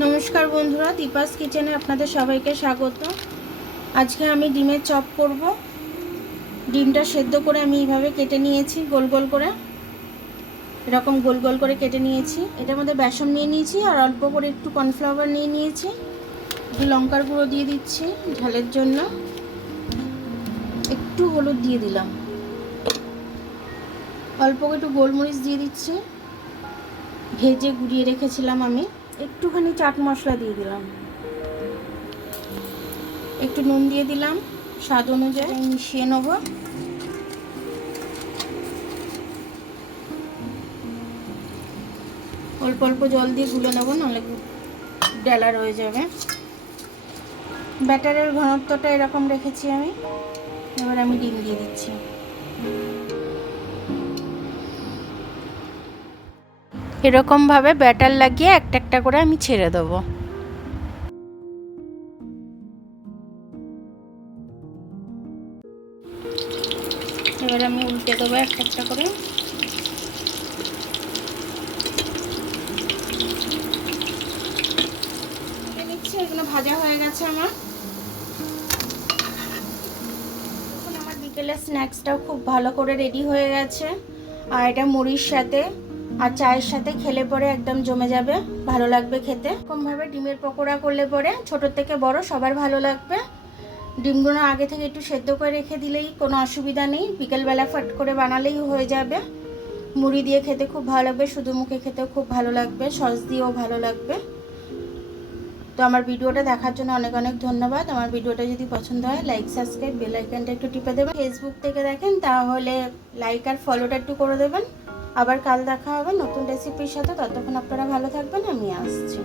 নমস্কার বন্ধুরা, দীপাস কিচেনে আপনাদের সবাইকে স্বাগত। আজকে আমি ডিমের চপ করব। ডিমটা সেদ্ধ করে আমি এইভাবে কেটে নিয়েছি, গোল গোল করে, এরকম গোল গোল করে কেটে নিয়েছি। এটার মধ্যে বেসন নিয়ে নিয়েছি আর অল্প করে একটু কর্নফ্লাওয়ার নিয়ে নিয়েছি। একটু লঙ্কার গুঁড়ো দিয়ে দিচ্ছি ঝালের জন্য, একটু হলুদ দিয়ে দিলাম, অল্প একটু গোলমরিচ দিয়ে দিচ্ছি, ভেজে গুঁড়িয়ে রেখেছিলাম আমি। একটুখানি চাট মশলা দিয়ে দিলাম, একটু নুন দিয়ে দিলাম স্বাদ অনুযায়ী। মিশিয়ে নেব। অল্প অল্প জল দিয়ে গুলে নেব, নাহলে ডেলা রয়ে যাবে। ব্যাটারের ঘনত্বটা এরকম রেখেছি আমি। এবার আমি ডিম দিয়ে দিচ্ছি। এরকমভাবে ব্যাটার লাগিয়ে একটা একটা করে আমি ছেড়ে দেবো। এবার আমি উল্টে দেবো একটা একটা করে। এগুলো ভাজা হয়ে গেছে আমার। এখন আমার বিকেলের স্ন্যাক্সটাও খুব ভালো করে রেডি হয়ে গেছে। আর এটা মুড়ির সাথে আর চায়ের সাথে খেলে পরে একদম জমে যাবে, ভালো লাগবে খেতে। এরকমভাবে ডিমের পকোড়া করলে পরে ছোট থেকে বড় সবার ভালো লাগবে। ডিমগুলো আগে থেকে একটু সেদ্ধ করে রেখে দিলেই কোনো অসুবিধা নেই, বিকেলবেলা ফট করে বানালেই হয়ে যাবে। মুড়ি দিয়ে খেতে খুব ভালো লাগবে, শুধু মুখে খেতেও খুব ভালো লাগবে, সস দিয়েও ভালো লাগবে। তো আমার ভিডিওটা দেখার জন্য অনেক অনেক ধন্যবাদ। আমার ভিডিওটা যদি পছন্দ হয় লাইক, সাবস্ক্রাইব, বেল আইকনটা একটু টিপে দেবেন। ফেসবুক থেকে দেখেন তাহলে লাইক আর ফলোটা একটু করে দেবেন। আবার কাল দেখা হবে নতুন রেসিপির সাথে। ততক্ষণ আপনারা ভালো থাকবেন, আমি আসছি।